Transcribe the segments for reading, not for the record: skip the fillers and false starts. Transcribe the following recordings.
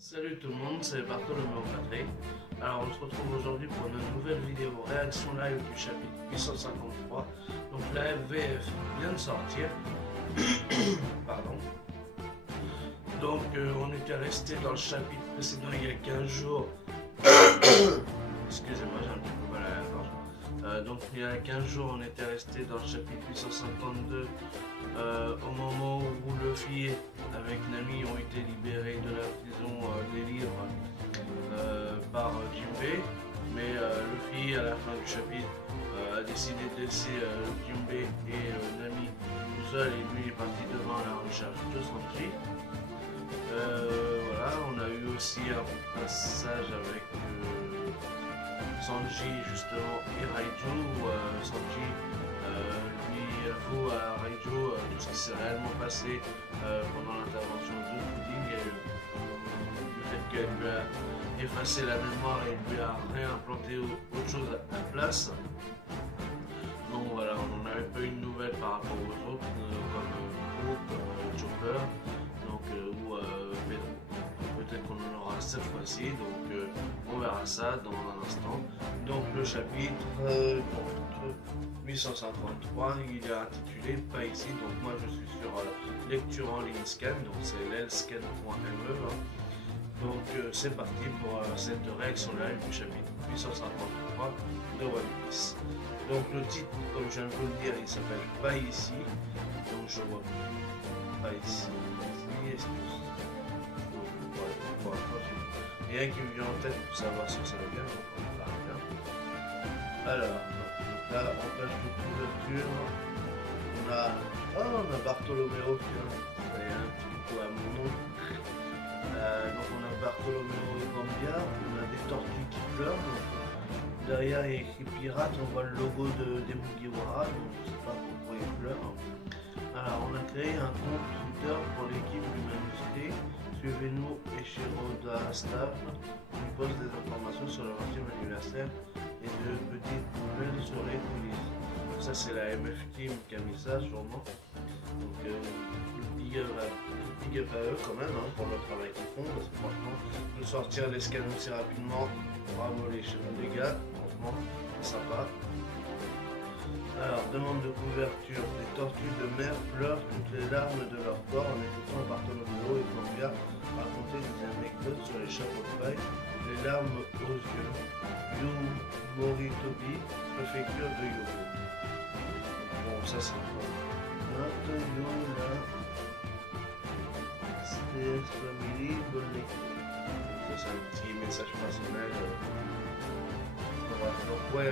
Salut tout le monde, c'est Bartholoméo Patrick. Alors on se retrouve aujourd'hui pour une nouvelle vidéo réaction live du chapitre 853. Donc la FVF vient de sortir. Pardon. Donc on était resté dans le chapitre précédent il y a 15 jours. Excusez-moi, j'ai un petit peu mal à la gorge. Donc il y a 15 jours on était resté dans le chapitre 852 au moment où Luffy avec Nami ont été libérés de la prison des livres par Jinbei, mais Luffy à la fin du chapitre a décidé de laisser Jinbei et Nami tout seul et lui est parti devant à la recherche de Sanji. Voilà, on a eu aussi un passage avec Sanji justement et Raiju où Sanji lui avoue à Raiju tout ce qui s'est réellement passé pendant l'intervention de Pudding et le fait qu'elle lui a effacé la mémoire et lui a réimplanté autre chose à la place. Donc voilà, on n'en avait pas eu de nouvelles par rapport aux autres comme Brook, comme Chopper, donc ou Pedro. Peut-être qu'on en aura cette fois-ci, donc on verra ça dans un instant. Donc le chapitre 853, il est intitulé Pas ici, donc moi je suis sur lecture en ligne scan, donc c'est lelscan.me. Donc c'est parti pour cette réaction live du chapitre 853 de One Piece. Donc le titre, comme je viens de vous le dire, il s'appelle Pas ici, donc je vois pas ici, il y a un qui me vient en tête pour savoir si ça va bien, donc on va bien. Alors, là, en page de couverture, on a Bartholoméo, tiens, ça y est, un petit coup à mon nom. Donc on a Bartholoméo et Gambia, on a des tortues qui pleurent, donc derrière il y a écrit pirate, on voit le logo des Mugiwara, donc je sais pas pourquoi ils pleurent. Alors on a créé un compte Twitter pour l'équipe d'Humanité. Suivez-nous et Shiroda Staff, on lui pose des informations sur le 20e anniversaire et de petites nouvelles sur les coulisses. Donc ça c'est la MF Team qui a mis ça sûrement. Donc big up à eux quand même pour le travail qu'ils font, parce que franchement de sortir les scans aussi rapidement, bravo les gars, franchement c'est sympa. Alors, demande de couverture. Les tortues de mer pleurent toutes les larmes de leur corps en écoutant Bartholoméo et Gambia raconter des anecdotes sur les chapeaux de paille, les larmes aux yeux. Yu Moritobi, préfecture de Yogo. Bon, ça c'est bon. Note Yola. CS Family, bonne lecture. Ça c'est un petit message personnel. Donc ouais,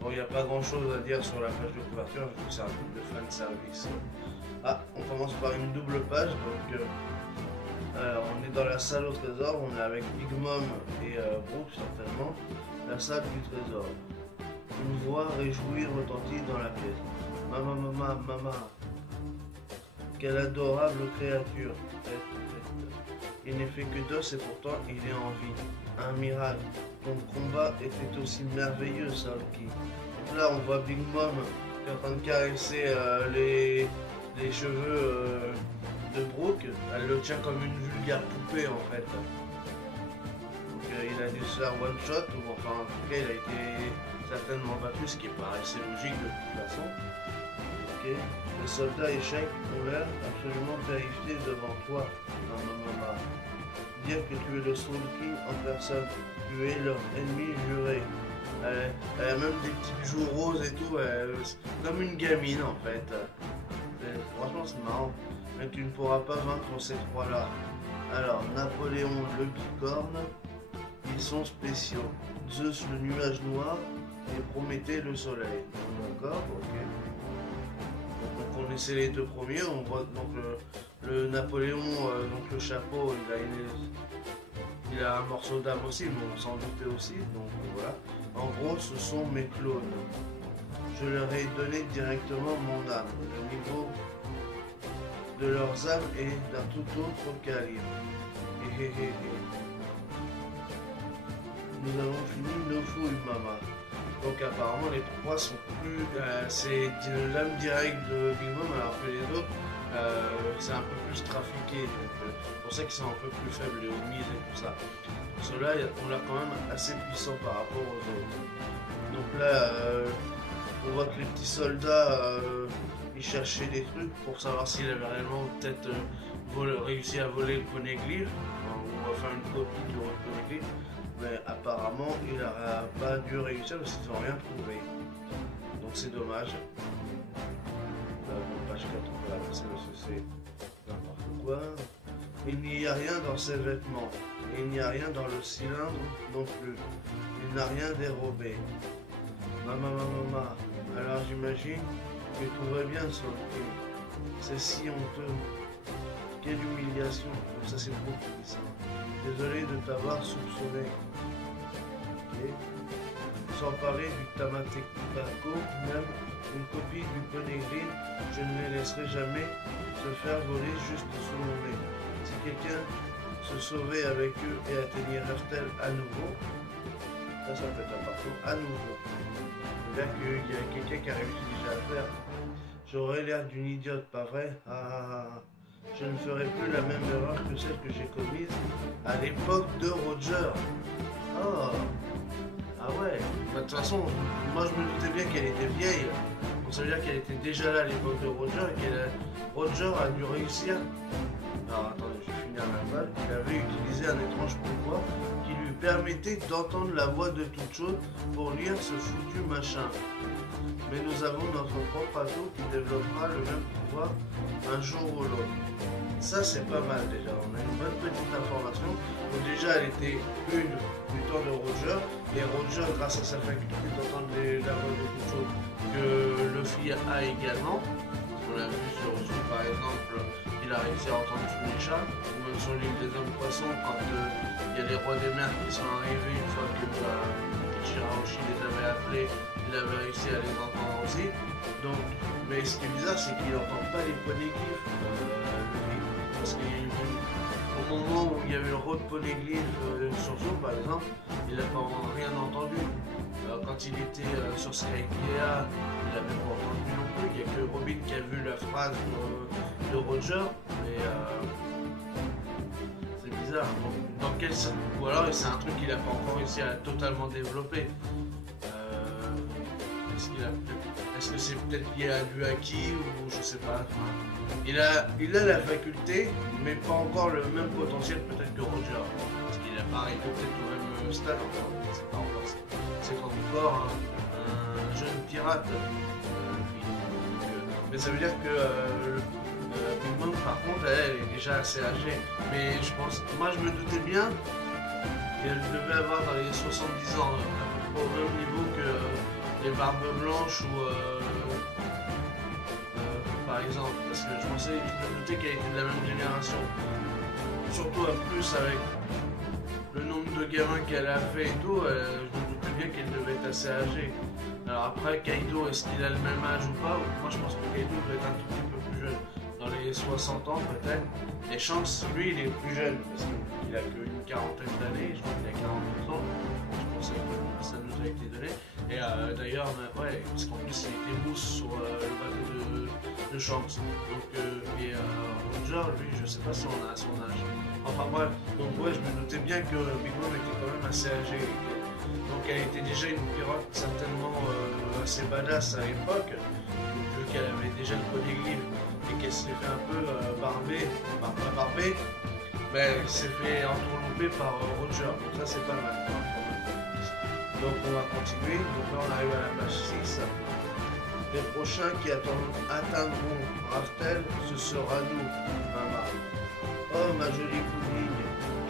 bon, il n'y a pas grand chose à dire sur la page de couverture, je trouve que c'est un truc de fan service. Ah, on commence par une double page, donc on est dans la salle au trésor, on est avec Big Mom et Brooke certainement, la salle du trésor. Une voix réjouie retentit dans la pièce. Maman, maman, maman, quelle adorable créature. Il n'est fait que d'os et pourtant il est en vie. Un miracle. Ton combat était aussi merveilleux, Salky. Donc là, on voit Big Mom qui est en train de caresser les cheveux de Brooke. Elle le tient comme une vulgaire poupée en fait. Donc il a dû se faire one shot, ou enfin en tout cas il a été certainement battu, ce qui paraissait logique de toute façon. Okay. Les soldats échecs ont l'air absolument terrifiés devant toi, maman. Dire que tu es le Soul King en personne, tu es leur ennemi juré. Elle a même des petits bijoux roses et tout, comme une gamine en fait. Franchement c'est marrant, mais tu ne pourras pas vaincre ces trois-là. Alors, Napoléon le bicorne, ils sont spéciaux. Zeus le nuage noir et Prométhée le soleil. D'accord, ok. Donc on connaissait les deux premiers, on voit donc le Napoléon, donc le chapeau, il a un morceau d'âme aussi, mais on s'en doutait aussi, donc voilà. En gros, ce sont mes clones. Je leur ai donné directement mon âme. Le niveau de leurs âmes est d'un tout autre calibre. Nous avons fini nos fouilles, maman. Donc apparemment les trois sont plus... c'est l'âme directe de Big Mom, alors que les autres, c'est un peu plus trafiqué, donc c'est pour ça qu'ils sont un peu plus faibles, les homies et tout ça. Ceux-là, on l'a quand même assez puissant par rapport aux autres. Donc là, on voit que les petits soldats, ils cherchaient des trucs pour savoir s'il avait réellement peut-être réussi à voler le poneglyph, ou à faire une copie du poneglyph, mais apparemment, il n'aurait pas dû réussir parce qu'ils n'ont rien trouvé. Donc c'est dommage. Page 4, on va la passer parce que c'est n'importe quoi. Il n'y a rien dans ses vêtements. Il n'y a rien dans le cylindre non plus. Il n'a rien dérobé. Maman. Alors j'imagine que tout va bien sur le film. C'est si honteux. Quelle humiliation. Comme ça c'est beaucoup qui dit ça. Désolé de t'avoir soupçonné. Okay. Sans parler du Tamateco, même une copie du poneglyph, je ne les laisserai jamais se faire voler juste sous mon nez. Si quelqu'un se sauvait avec eux et atteignait Raftel à nouveau, ça peut être important, à nouveau. C'est-à-dire qu'il y a quelqu'un qui a réussi déjà à le faire. J'aurais l'air d'une idiote, pas vrai? Je ne ferai plus la même erreur que celle que j'ai commise à l'époque de Roger. Oh. Ah ouais, bah, de toute façon, moi je me doutais bien qu'elle était vieille, donc ça veut dire qu'elle était déjà là à l'époque de Roger et Roger a dû réussir. Alors attendez, je vais finir la balle. Il avait utilisé un étrange pouvoir qui lui permettait d'entendre la voix de toute chose pour lire ce foutu machin. Mais nous avons notre propre atout qui développera le même pouvoir un jour ou l'autre. Ça c'est pas mal déjà, on a une bonne petite information. Donc déjà elle était une du temps de Roger, et Roger grâce à sa faculté d'entendre la voix de toute chose que Luffy a également. On l'a vu sur Zoom par exemple, il a réussi à entendre tous les chats, ou même sur l'île des hommes poissons quand il y a les rois des mers qui sont arrivés une fois que Shirahoshi les avait appelés, il avait réussi à les entendre aussi. Donc, mais ce qui est bizarre c'est qu'il n'entend pas les poneglyphes. Parce qu'au moment où il y avait le road poneglyph sur Zoom par exemple, il n'a pas rien entendu. Quand il était sur Skypiea, il n'avait pas entendu non plus. Il n'y a que Robin qui a vu la phrase de Roger, mais c'est bizarre. Dans quel sens? Ou alors c'est un truc qu'il n'a pas encore réussi à totalement développer. Est-ce que c'est peut-être lié à du acquis ou je sais pas. Il a la faculté, mais pas encore le même potentiel peut-être que Roger. Parce qu'il n'a pas arrivé peut-être au même stade encore. C'est pas encore ça. C'est encore un jeune pirate. Mais ça veut dire que Big Mom par contre elle est déjà assez âgée. Mais je pense, moi je me doutais bien qu'elle devait avoir dans les 70 ans, à peu près au même niveau que les barbes blanches ou par exemple, parce que je me doutais qu'elle était de la même génération. Surtout en plus avec le nombre de gamins qu'elle a fait et tout, je me doutais bien qu'elle devait être assez âgée. Alors après, Kaido, est-ce qu'il a le même âge ou pas? Moi je pense que Kaido doit être un tout petit peu plus jeune. Dans les 60 ans peut-être. Et Shanks, lui, il est plus jeune, parce qu'il a qu'une quarantaine d'années, je crois qu'il a 42 ans. Je pense que ça nous a été donné. Et d'ailleurs, ouais, parce qu'en plus il était mousse sur le bateau de Shanks. Donc, et Roger, lui, je sais pas si on a son âge. Enfin bref, donc ouais, je me doutais bien que Big Mom était quand même assez âgée. Donc elle était déjà une pirate certainement assez badass à l'époque, vu qu'elle avait déjà le poneglyph et qu'elle s'est fait un peu barber, enfin pas barber, mais elle s'est fait entourlouper par Roger. Donc ça c'est pas mal. Donc on va continuer, donc là on arrive à la page 6. Les prochains qui atteindront Raftel, ce sera nous, Mama. Oh ma jolie pouding,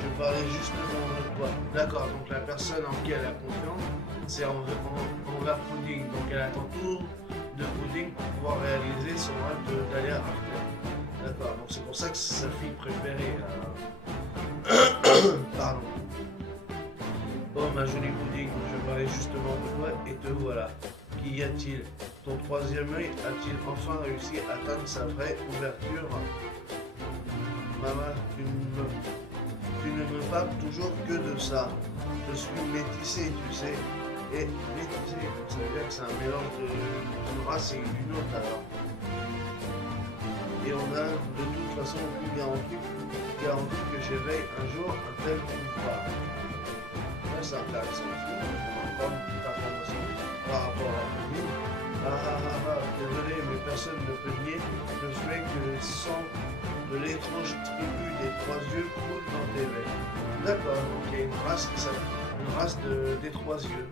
je parlais justement de toi. D'accord, donc la personne en qui elle a confiance, c'est envers Pudding. Donc elle attend tout de Pudding pour pouvoir réaliser son rêve d'aller à Raftel. D'accord, donc c'est pour ça que c'est sa fille préférée. Pardon. Oh ma jolie Pudding, je parlais justement de toi et te voilà. Qu'y a-t-il? Ton troisième œil a-t-il enfin réussi à atteindre sa vraie ouverture? Maman, tu ne me parles toujours que de ça. Je suis métissé, tu sais. Et métissé, ça veut dire que c'est un mélange d'une race et d'une autre alors. et on a de toute façon aucune garantie que j'éveille un jour un tel pouvoir. Là, c'est intéressant aussi, on a encore une petite information par rapport à Odile. Désolé, mais personne ne peut nier le fait que le sang de l'étrange tribu des trois yeux coule dans tes veines. D'accord, donc il y a une race des trois yeux.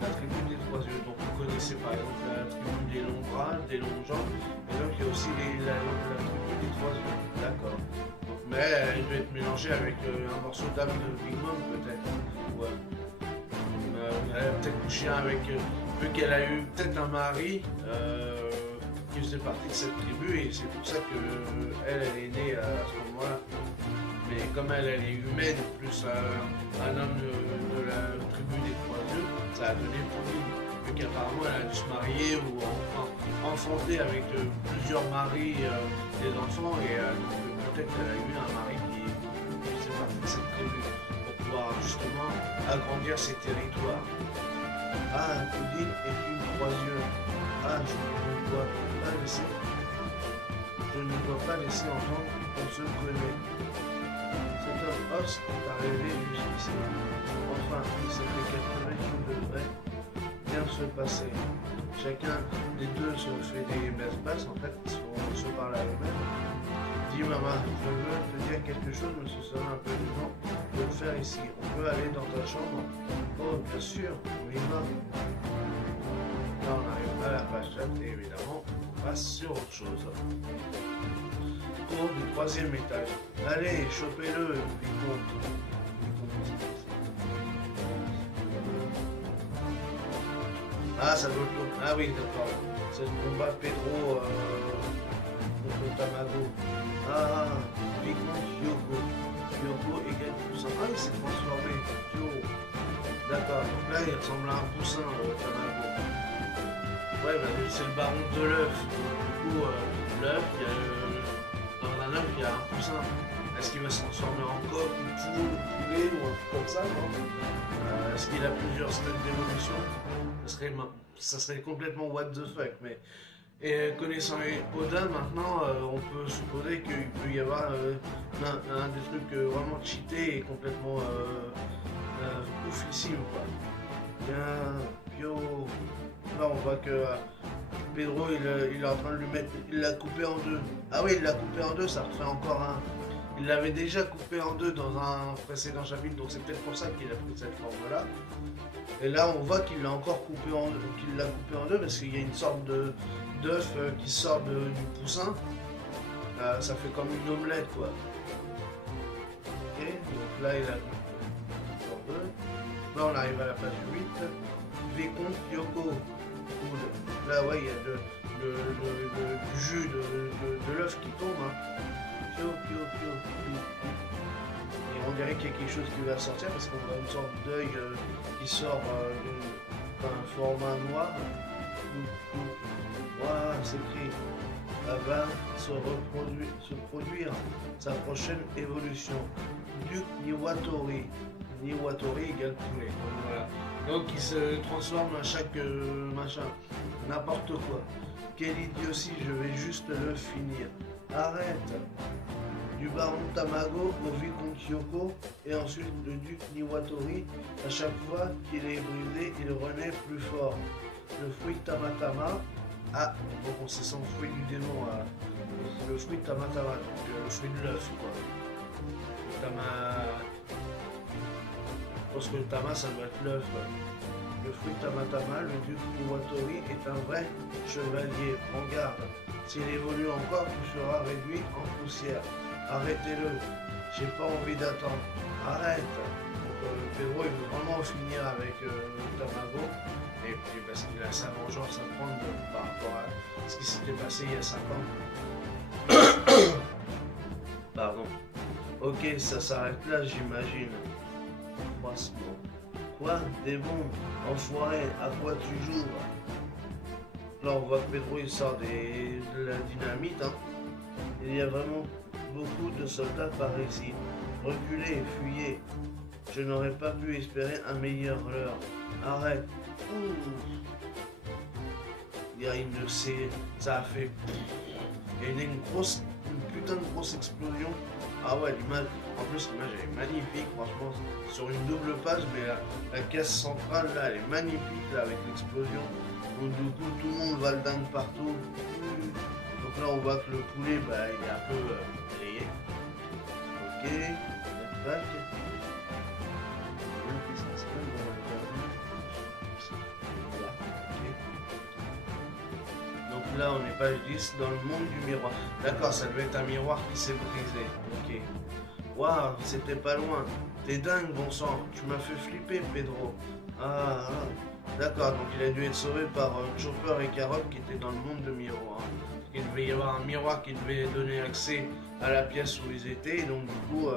La tribu des trois yeux. Donc vous connaissez par exemple la tribu des longs bras, des longues jambes, et donc il y a aussi la tribu des trois yeux. D'accord. Mais elle doit être mélangée avec un morceau d'âme de Big Mom peut-être. Ouais. Elle a peut-être couché avec, vu qu'elle a eu peut-être un mari qui faisait partie de cette tribu, et c'est pour ça qu'elle est née à ce moment-là. Mais comme elle est humaine, plus un homme de la tribu des trois yeux, ça a donné pour lui. Vu qu'apparemment elle a dû se marier ou enfanter avec plusieurs maris des enfants, et donc peut-être qu'elle a eu un mari qui faisait partie de cette tribu, pour pouvoir justement agrandir ses territoires. Ah, Odile est une trois yeux. Ah, je ne dois pas laisser entendre qu'on se connaît. Cet homme Os est arrivé jusqu'ici. Enfin, il s'est fait calculer qu'il devrait bien se passer. Chacun des deux se fait des basses, en fait, on se parle à eux-mêmes. Dis maman, je veux te dire quelque chose, mais ce sera un peu évident de le faire ici. On peut aller dans ta chambre? Oh, bien sûr, on y va. Là, on arrive à la page chat et évidemment, on passe sur autre chose. Cours du troisième étage. Allez, chopez-le, vicomte. Ah, ça doit être... Ah oui, d'accord. C'est le combat Pedro contre Tamago. Ah, vicomte Yoko. Yoko égale poussin. Ah, il s'est transformé. D'accord, donc là, il ressemble à un poussin, Tamago. Ouais, bah, c'est le baron de l'œuf. Du coup, l'œuf, dans un œuf, il y a un poussin. Est-ce qu'il va se transformer en coq, ou poule, ou poulet, ou un truc comme ça, non? Est-ce qu'il a plusieurs stades d'évolution? Ça serait complètement what the fuck, mais... Et connaissant Oda, maintenant, on peut supposer qu'il peut y avoir un des trucs vraiment cheatés et complètement oufissime, quoi. Bien, Pio... Là, on voit que Pedro, il est en train de lui mettre... Il l'a coupé en deux. Ah oui, il l'a coupé en deux, ça refait encore un... Il l'avait déjà coupé en deux dans un précédent chapitre, donc c'est peut-être pour ça qu'il a pris cette forme-là. Et là, on voit qu'il l'a encore coupé en deux, qu'il l'a coupé en deux, parce qu'il y a une sorte d'œuf qui sort du poussin. Ça fait comme une omelette, quoi. Ok, donc là, il a coupé en deux. Là, on arrive à la page 8. Vicomte Yoko. Cool. Là, ouais, il y a du jus de l'œuf qui tombe. Hein. Pio. Et on dirait qu'il y a quelque chose qui va sortir parce qu'on voit une sorte d'œil qui sort d'un format noir. Voilà, c'est écrit. Va se produire sa prochaine évolution. Duc Niwatori. Niwatori égale poulet. Donc, voilà. Donc il se transforme à chaque machin. N'importe quoi. Quelle idiotie, je vais juste le finir. Arrête. Du baron Tamago au vicomte Yoko et ensuite le duc Niwatori. À chaque fois qu'il est brisé, il renaît plus fort. Le fruit Tamatama. Ah, donc on sait son fruit du démon. Le fruit Tamatama, donc le fruit de l'œuf, quoi. Parce que le Tama, ça doit être l'œuf. Le fruit Tamatama, le duc Niwatori, est un vrai chevalier. Prends garde. S'il évolue encore, tu seras réduit en poussière. Arrêtez-le. J'ai pas envie d'attendre. Arrête. Donc Pedro, il veut vraiment finir avec Tamago. Et puis parce qu'il a sa vengeance à prendre par rapport à ce qui s'était passé il y a 5 ans. Pardon. Ok, ça s'arrête là, j'imagine. Croissement. Quoi? Démon? Enfoiré, à quoi tu joues? Là, on voit que Pedro, il sort de la dynamite. Hein. Il y a vraiment beaucoup de soldats par ici. Reculez, fuyez. Je n'aurais pas pu espérer un meilleur leurre. Arrête. Il y a une... Ça a fait... Et il y a une putain de grosse explosion. Ah ouais, l'image, en plus l'image elle est magnifique, franchement, sur une double page, mais la caisse centrale là, elle est magnifique là, avec l'explosion. Donc du coup, tout le monde va le dingue partout. Donc là, on voit que le poulet, bah, il est un peu grillé. Ok, tac. Voilà, ok. Donc là, on est page 10 dans le monde du miroir. D'accord, ça devait être un miroir qui s'est brisé. Ok. Waouh, c'était pas loin. T'es dingue, bon sang. Tu m'as fait flipper, Pedro. Ah, d'accord, donc il a dû être sauvé par Chopper et Carotte qui étaient dans le monde de miroir. Il devait y avoir un miroir qui devait donner accès à la pièce où ils étaient. Et donc du coup,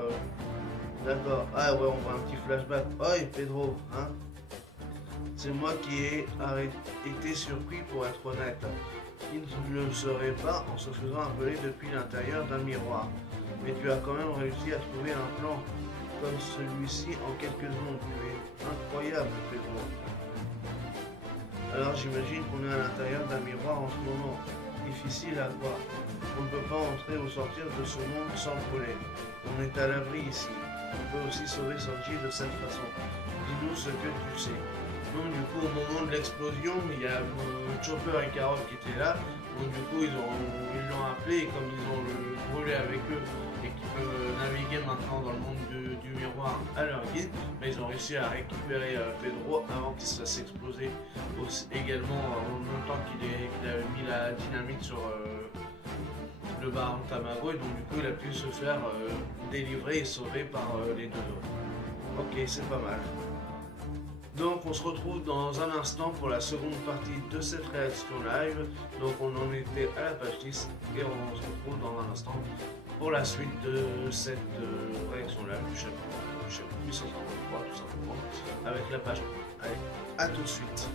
d'accord. Ah ouais, on voit un petit flashback. Oi, Pedro, hein? C'est moi qui ai été surpris pour être honnête. Qui ne le serait pas en se faisant appeler depuis l'intérieur d'un miroir. Mais tu as quand même réussi à trouver un plan comme celui-ci en quelques secondes. Tu es incroyable, Pedro. Alors j'imagine qu'on est à l'intérieur d'un miroir en ce moment. Difficile à croire. On ne peut pas entrer ou sortir de ce monde sans brûler. On est à l'abri ici. On peut aussi sauver Sanji de cette façon. Dis-nous ce que tu sais. Donc du coup au moment de l'explosion, il y a Chopper et Carotte qui étaient là. Donc du coup ils l'ont appelé et comme ils ont brûlé avec eux et qu'ils peuvent naviguer maintenant dans le monde du miroir à leur guide, mais ils ont réussi à récupérer Pedro avant qu'il se fasse exploser également en même temps qu'il avait mis la dynamite sur le baron Tamago et donc du coup il a pu se faire délivrer et sauver par les deux autres. Ok, c'est pas mal. Donc on se retrouve dans un instant pour la seconde partie de cette réaction live. Donc on en était à la page 10 et on se retrouve dans un instant pour la suite de cette réaction live du chapitre 853 tout simplement avec la page 1. Allez, à tout de suite.